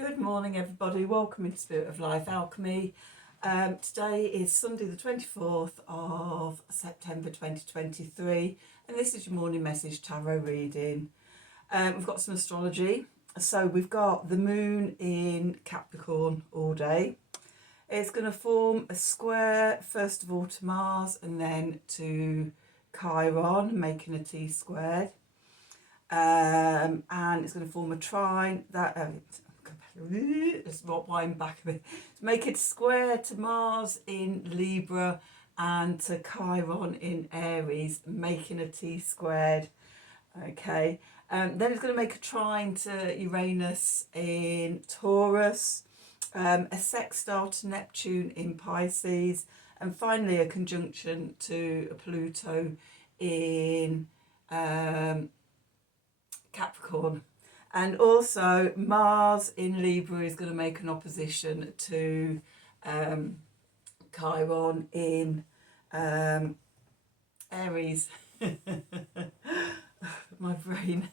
Good morning, everybody. Welcome into Spirit of Life Alchemy. Today is Sunday, the 24th of September 2023, and this is your morning message tarot reading. We've got some astrology. So we've got the moon in Capricorn all day. It's going to form a square, first of all to Mars and then to Chiron, making a T squared. And it's going to form a trine that let's wind back a bit. Make it square to Mars in Libra and to Chiron in Aries, making a T squared. Okay, then it's going to make a trine to Uranus in Taurus, a sextile to Neptune in Pisces, and finally a conjunction to Pluto in Capricorn. And also Mars in Libra is going to make an opposition to Chiron in Aries. My brain.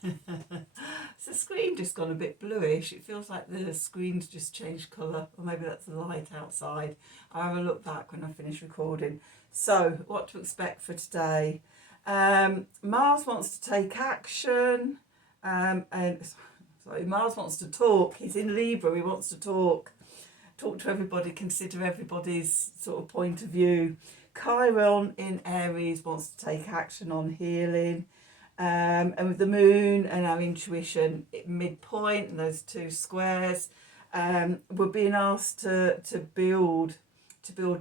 The screen just gone a bit bluish. It feels like the screen's just changed colour, or maybe that's the light outside. I'll have a look back when I finish recording. So what to expect for today? Mars wants to take action. Mars wants to talk. He's in Libra. He wants to talk to everybody, consider everybody's sort of point of view. Chiron in Aries wants to take action on healing, and with the moon and our intuition at midpoint and those two squares, we're being asked to build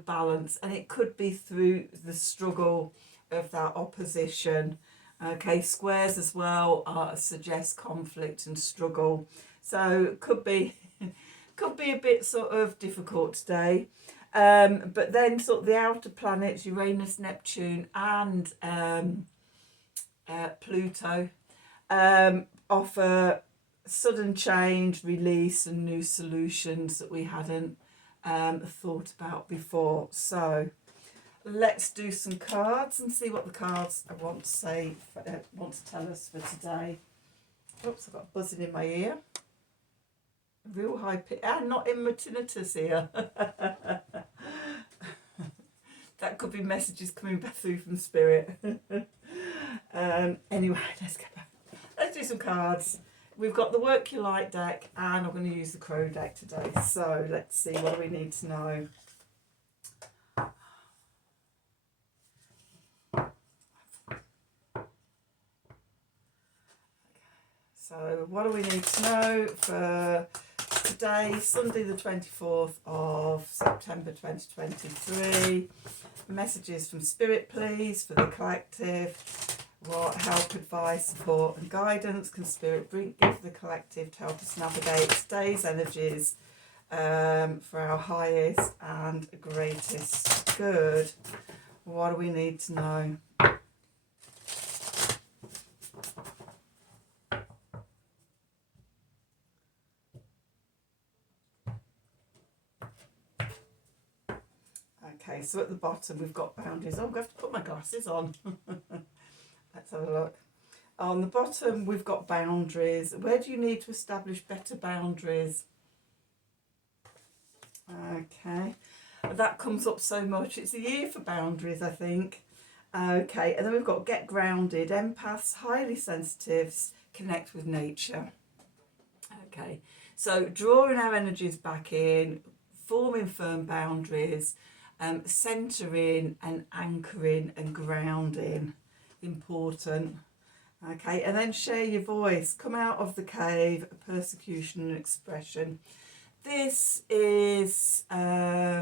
balance, and it could be through the struggle of that opposition. Okay, squares as well suggest conflict and struggle, so it could be a bit sort of difficult today. But then sort of the outer planets, Uranus, Neptune, and Pluto, offer sudden change, release, and new solutions that we hadn't thought about before. So let's do some cards and see what the cards want to say, want to tell us for today. Oops, I've got a buzzing in my ear. Real high pitch. Not in my tinnitus ear. That could be messages coming back through from spirit. Anyway, let's get back. Let's do some cards. We've got the Work Your Light deck, and I'm going to use the Crow deck today. So let's see, what do we need to know? So what do we need to know for today, Sunday the 24th of September 2023? Messages from Spirit, please, for the collective. What help, advice, support and guidance can Spirit give the collective to help us navigate today's energies for our highest and greatest good? What do we need to know? Okay, so at the bottom we've got boundaries. Oh, I'm going to have to put my glasses on. Let's have a look. On the bottom we've got boundaries. Where do you need to establish better boundaries? Okay, that comes up so much. It's a year for boundaries, I think. Okay, and then we've got get grounded. Empaths, highly sensitives, connect with nature. Okay, so drawing our energies back in, forming firm boundaries, centering and anchoring and grounding, important. Okay, and then share your voice. Come out of the cave, persecution and expression. This is a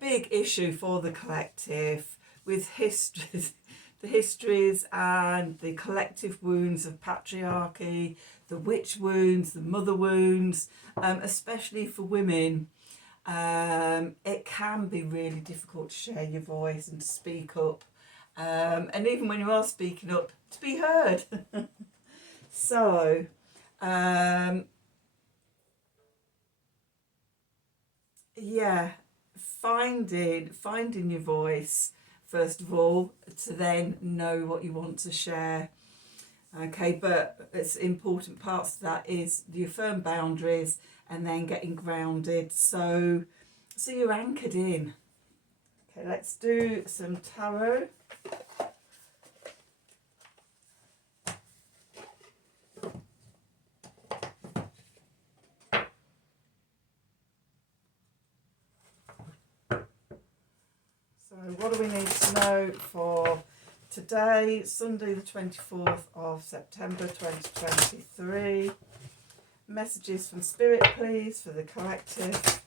big issue for the collective, with histories, the histories and the collective wounds of patriarchy, the witch wounds, the mother wounds, especially for women. It can be really difficult to share your voice and to speak up, and even when you are speaking up, to be heard. So yeah, finding your voice first of all, to then know what you want to share. Okay, but it's important parts of that is your firm boundaries and then getting grounded, so you're anchored in. Okay, let's do some tarot. So what do we need to know for today, Sunday the 24th of September 2023? Messages from Spirit, please, for the collective.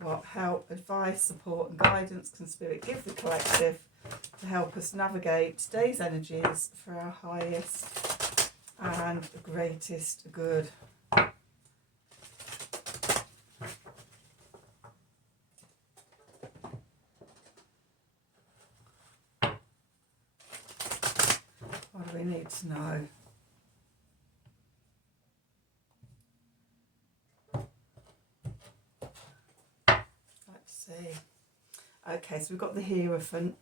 What help, advice, support and guidance can Spirit give the collective to help us navigate today's energies for our highest and greatest good? What do we need to know? Let's see. Okay, so we've got the Hierophant,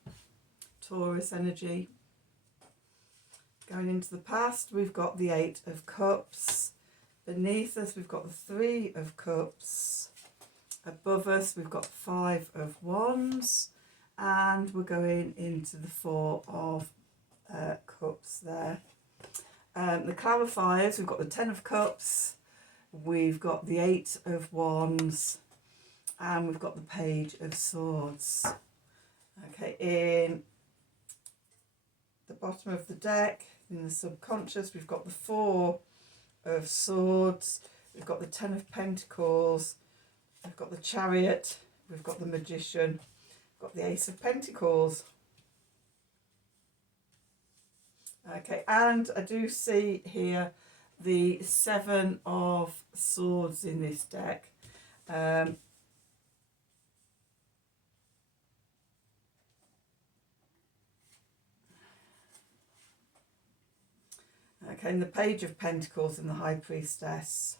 Taurus energy. Going into the past, we've got the Eight of Cups. Beneath us, we've got the Three of Cups. Above us, we've got Five of Wands. And we're going into the Four of Cups there. The clarifiers, we've got the Ten of Cups. We've got the Eight of Wands. And we've got the Page of Swords. Okay, in the bottom of the deck, in the subconscious, we've got the Four of Swords, we've got the Ten of Pentacles, we've got the Chariot, we've got the Magician, we've got the Ace of Pentacles. Okay, and I do see here the Seven of Swords in this deck. Okay, and the Page of Pentacles and the High Priestess,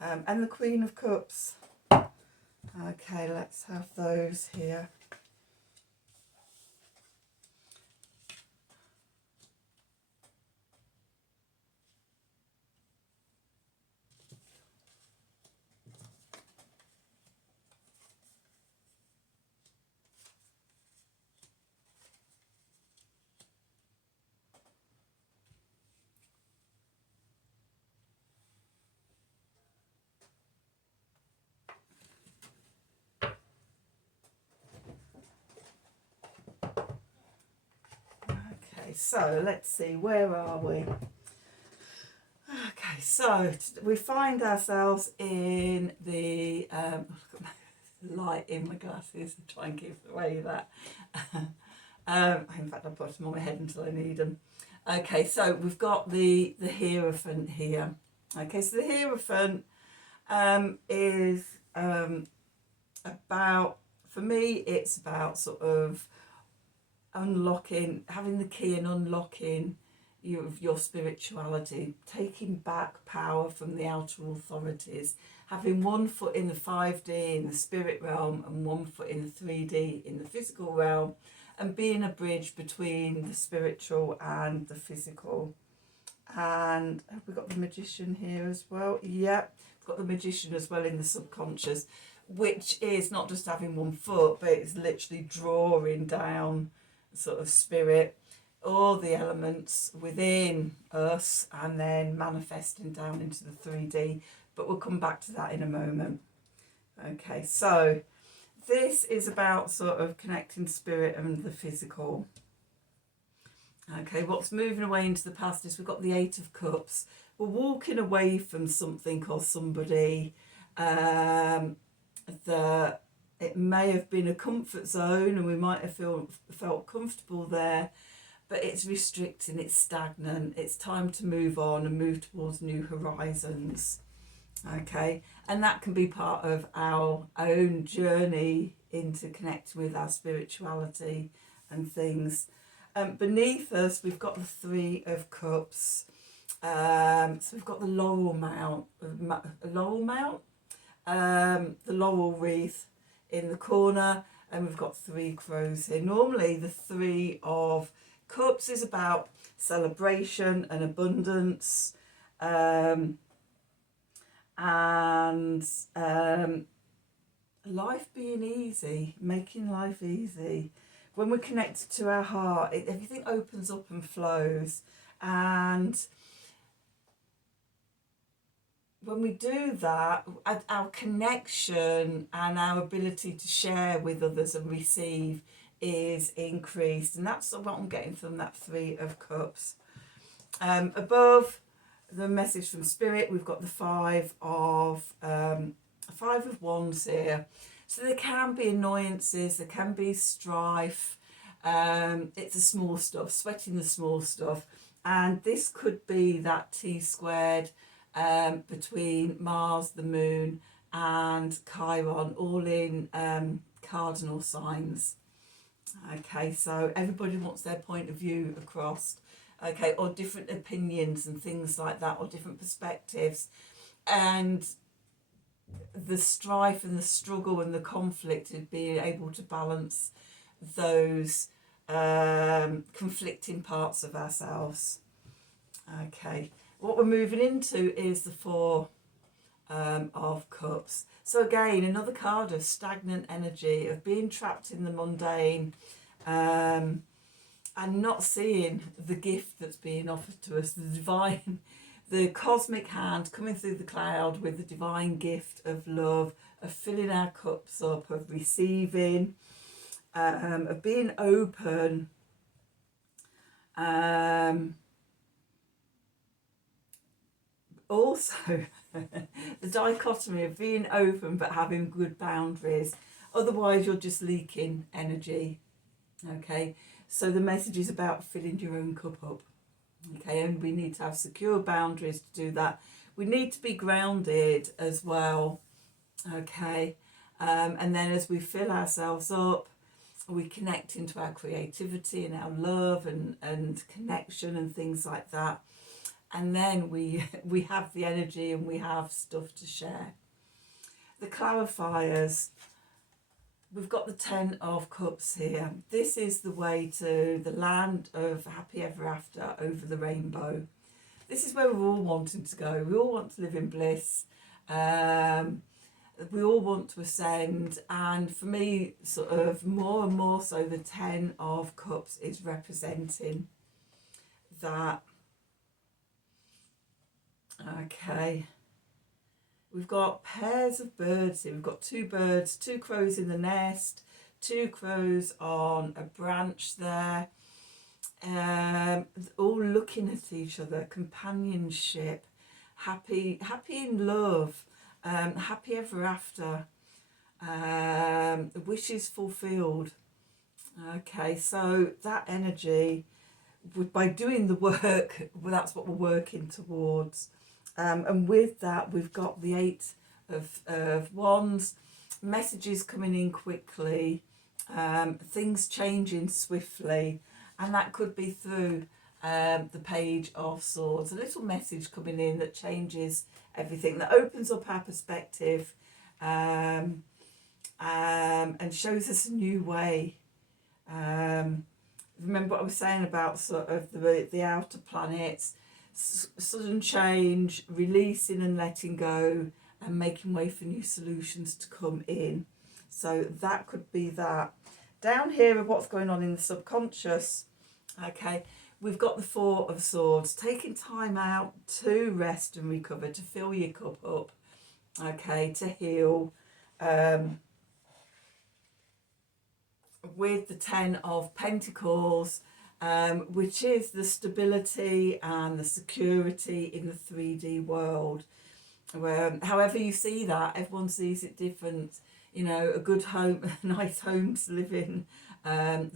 and the Queen of Cups. Okay, let's have those here. Okay, so let's see, where are we? Okay, so we find ourselves in the look at my light in my glasses and try and give away that. In fact, I'll put them on my head until I need them. Okay, so we've got the Hierophant here. Okay, so the Hierophant is about, for me, it's about sort of unlocking, having the key and unlocking your spirituality, taking back power from the outer authorities, having one foot in the 5D in the spirit realm and one foot in the 3D in the physical realm, and being a bridge between the spiritual and the physical. And have we got the Magician here as well? Yep, we've got the Magician as well in the subconscious, which is not just having one foot, but it's literally drawing down sort of spirit, all the elements within us, and then manifesting down into the 3D. But we'll come back to that in a moment. Okay, so this is about sort of connecting spirit and the physical. Okay, what's moving away into the past is we've got the Eight of Cups. We're walking away from something or somebody that it may have been a comfort zone and we might have felt comfortable there, but it's restricting, it's stagnant. It's time to move on and move towards new horizons. Okay, and that can be part of our own journey into connecting with our spirituality and things. Beneath us, we've got the Three of Cups. So we've got the laurel mount, the laurel wreath in the corner, and we've got three crows here. Normally the Three of Cups is about celebration and abundance, and life being easy, making life easy. When we're connected to our heart, everything opens up and flows. And when we do that, our connection and our ability to share with others and receive is increased. And that's what I'm getting from that Three of Cups. Above the message from Spirit, we've got the Five of Wands here. So there can be annoyances, there can be strife. It's the small stuff, sweating the small stuff. And this could be that T-squared between Mars, the Moon, and Chiron, all in cardinal signs. Okay, so everybody wants their point of view across. Okay, or different opinions and things like that, or different perspectives. And the strife and the struggle and the conflict of being able to balance those conflicting parts of ourselves. Okay, what we're moving into is the Four of Cups. So again, another card of stagnant energy, of being trapped in the mundane, and not seeing the gift that's being offered to us, the divine, the cosmic hand coming through the cloud with the divine gift of love, of filling our cups up, of receiving, of being open, also the dichotomy of being open but having good boundaries. Otherwise you're just leaking energy. Okay, so the message is about filling your own cup up. Okay, and we need to have secure boundaries to do that. We need to be grounded as well. Okay, and then as we fill ourselves up, we connect into our creativity and our love and connection and things like that. And then we have the energy and we have stuff to share. The clarifiers, we've got the Ten of Cups here. This is the way to the land of happy ever after, over the rainbow. This is where we're all wanting to go. We all want to live in bliss. We all want to ascend. And for me, sort of more and more so, the Ten of Cups is representing that. Okay, we've got pairs of birds here. We've got two birds, two crows in the nest, two crows on a branch there, all looking at each other, companionship, happy in love, happy ever after, wishes fulfilled. Okay, so that energy, by doing the work, well, that's what we're working towards. And with that, we've got the Eight of Wands, messages coming in quickly, things changing swiftly, and that could be through the Page of Swords, a little message coming in that changes everything, that opens up our perspective, and shows us a new way. Remember what I was saying about sort of the outer planets, sudden change, releasing and letting go, and making way for new solutions to come in. So that could be that. Down here of what's going on in the subconscious, okay, we've got the Four of Swords, taking time out to rest and recover, to fill your cup up, okay, to heal. With the Ten of Pentacles, which is the stability and the security in the 3D world. Where, however you see that, everyone sees it different. You know, a good home, a nice home to live in,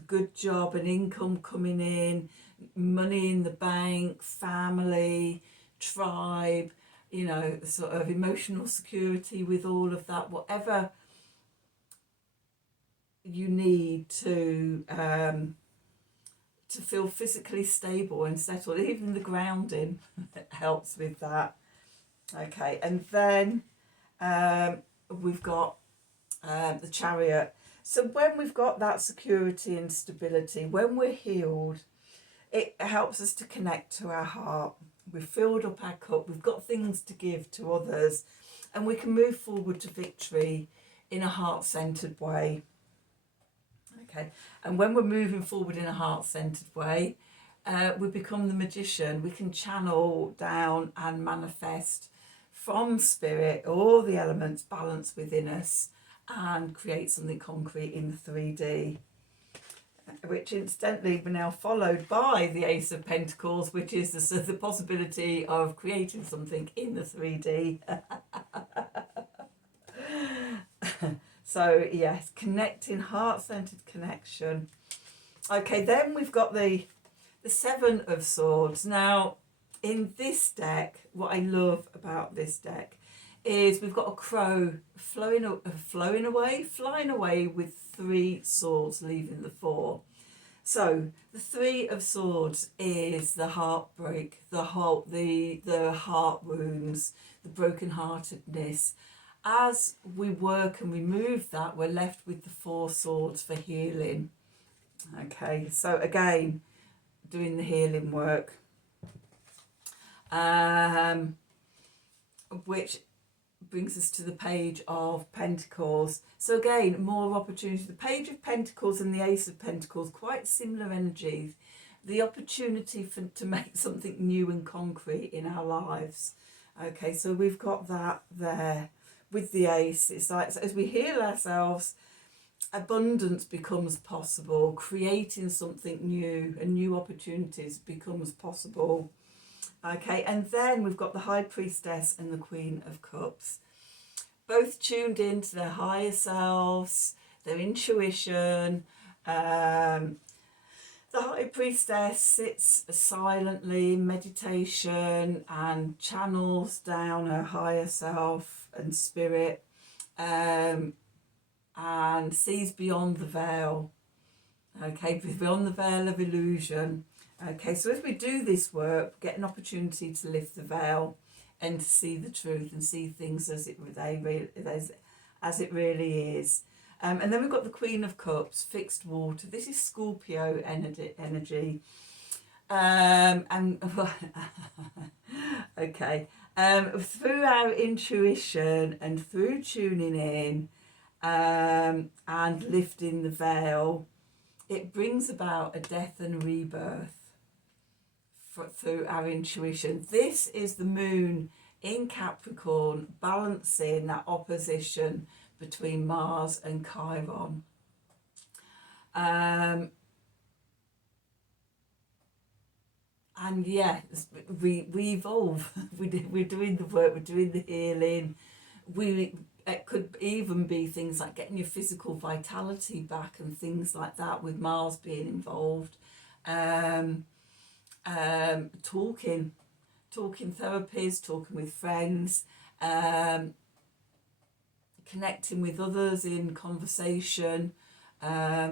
good job and income coming in, money in the bank, family, tribe, you know, sort of emotional security with all of that, whatever you need to feel physically stable and settled. Even the grounding helps with that. Okay, and then we've got the Chariot. So when we've got that security and stability, when we're healed, it helps us to connect to our heart. We've filled up our cup, we've got things to give to others, and we can move forward to victory in a heart-centered way. Okay, and when we're moving forward in a heart-centered way, we become the magician. We can channel down and manifest from spirit all the elements balanced within us and create something concrete in 3D, which incidentally we're now followed by the Ace of Pentacles, which is the possibility of creating something in the 3D. So yes, connecting, heart-centered connection. Okay, then we've got the Seven of Swords. Now, in this deck, what I love about this deck is we've got a crow flying away with 3 swords, leaving the 4. So the 3 of Swords is the heartbreak, the heart wounds, the brokenheartedness. As we work and we move that, we're left with the 4 swords for healing. Okay, so again, doing the healing work, which brings us to the Page of Pentacles. So again, more opportunity. The Page of Pentacles and the Ace of Pentacles, quite similar energies. The opportunity to make something new and concrete in our lives. Okay, so we've got that there. With the Ace, it's like, so as we heal ourselves, abundance becomes possible, creating something new and new opportunities becomes possible. Okay, and then we've got the High Priestess and the Queen of Cups, both tuned into their higher selves, their intuition. The High Priestess sits silently in meditation and channels down her higher self and spirit, and sees beyond the veil. Okay, beyond the veil of illusion. Okay, so as we do this work, we get an opportunity to lift the veil and to see the truth and see things as it really is. And then we've got the Queen of Cups, fixed water. This is Scorpio energy. And okay, through our intuition and through tuning in and lifting the veil, it brings about a death and rebirth through our intuition. This is the moon in Capricorn, balancing that opposition between Mars and Chiron. And yeah, we evolve. We're doing the work, we're doing the healing. It could even be things like getting your physical vitality back and things like that, with Mars being involved. Talking therapies, talking with friends, connecting with others in conversation,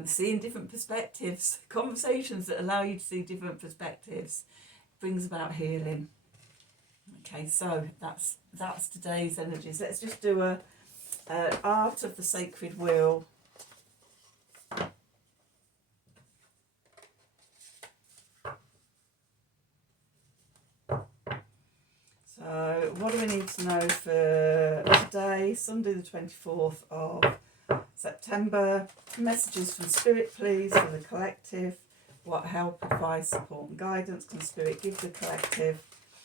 seeing different perspectives, conversations that allow you to see different perspectives, brings about healing. Okay, so that's today's energies. Let's just do a Art of the Sacred Wheel. So what do we need to know for today, Sunday the 24th of September? Messages from Spirit, please, for the collective. What help, advice, support and guidance can Spirit give the collective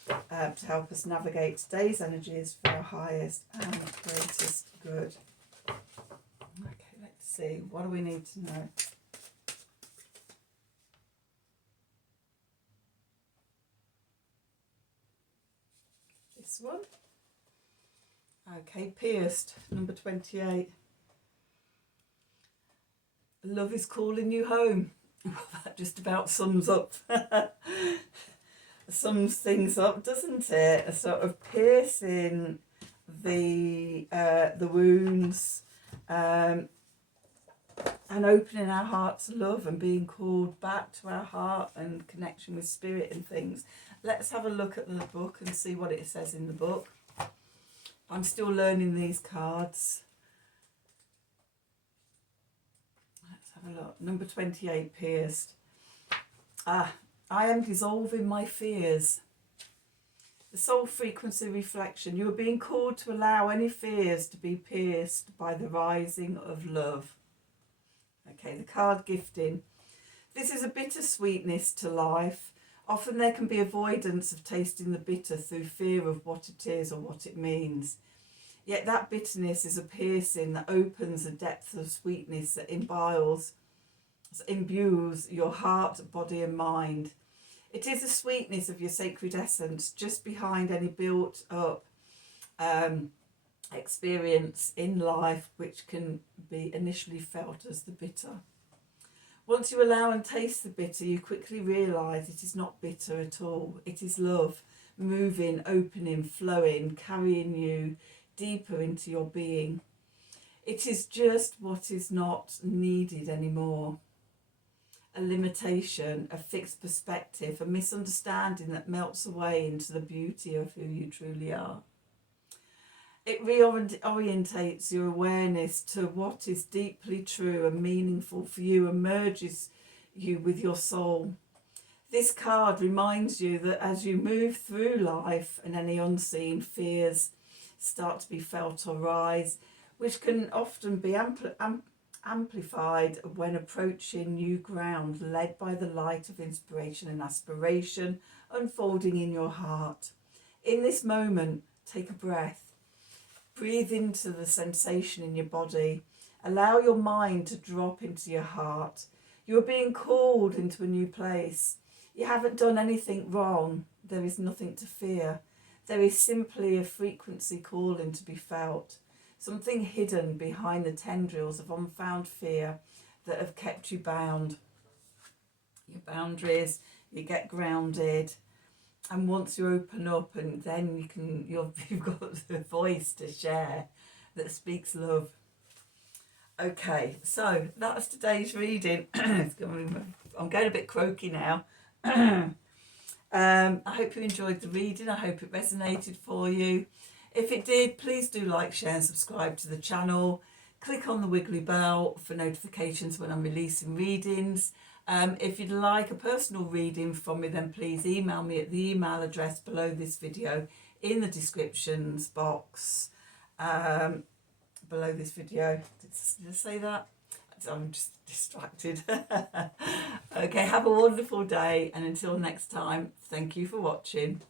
to help us navigate today's energies for our highest and greatest good? Okay, let's see. What do we need to know? This one. Okay, pierced, number 28. Love is calling you home. That just about sums things up, doesn't it? A sort of piercing the wounds, and opening our heart to love and being called back to our heart and connection with spirit and things. Let's have a look at the book and see what it says in the book. I'm still learning these cards. Let's have a look. Number 28, pierced. I am dissolving my fears. The soul frequency reflection. You are being called to allow any fears to be pierced by the rising of love. Okay, the card gifting. This is a bittersweetness to life. Often there can be avoidance of tasting the bitter through fear of what it is or what it means. Yet that bitterness is a piercing that opens a depth of sweetness that imbues your heart, body and mind. It is the sweetness of your sacred essence just behind any built up experience in life which can be initially felt as the bitter. Once you allow and taste the bitter, you quickly realise it is not bitter at all. It is love, moving, opening, flowing, carrying you deeper into your being. It is just what is not needed anymore. A limitation, a fixed perspective, a misunderstanding that melts away into the beauty of who you truly are. It reorientates your awareness to what is deeply true and meaningful for you and merges you with your soul. This card reminds you that as you move through life and any unseen fears start to be felt or rise, which can often be amplified when approaching new ground, led by the light of inspiration and aspiration unfolding in your heart. In this moment, take a breath. Breathe into the sensation in your body. Allow your mind to drop into your heart. You are being called into a new place. You haven't done anything wrong. There is nothing to fear. There is simply a frequency calling to be felt. Something hidden behind the tendrils of unfound fear that have kept you bound. Your boundaries, you get grounded. And once you open up, and then you've got the voice to share that speaks love. Okay, so that's today's reading. I'm going a bit croaky now. I hope you enjoyed the reading. I hope it resonated for you. If it did, please do like, share and subscribe to the channel. Click on the wiggly bell for notifications when I'm releasing readings. If you'd like a personal reading from me, then please email me at the email address below this video in the descriptions box below this video. Did I say that? I'm just distracted. Okay, have a wonderful day, and until next time, thank you for watching.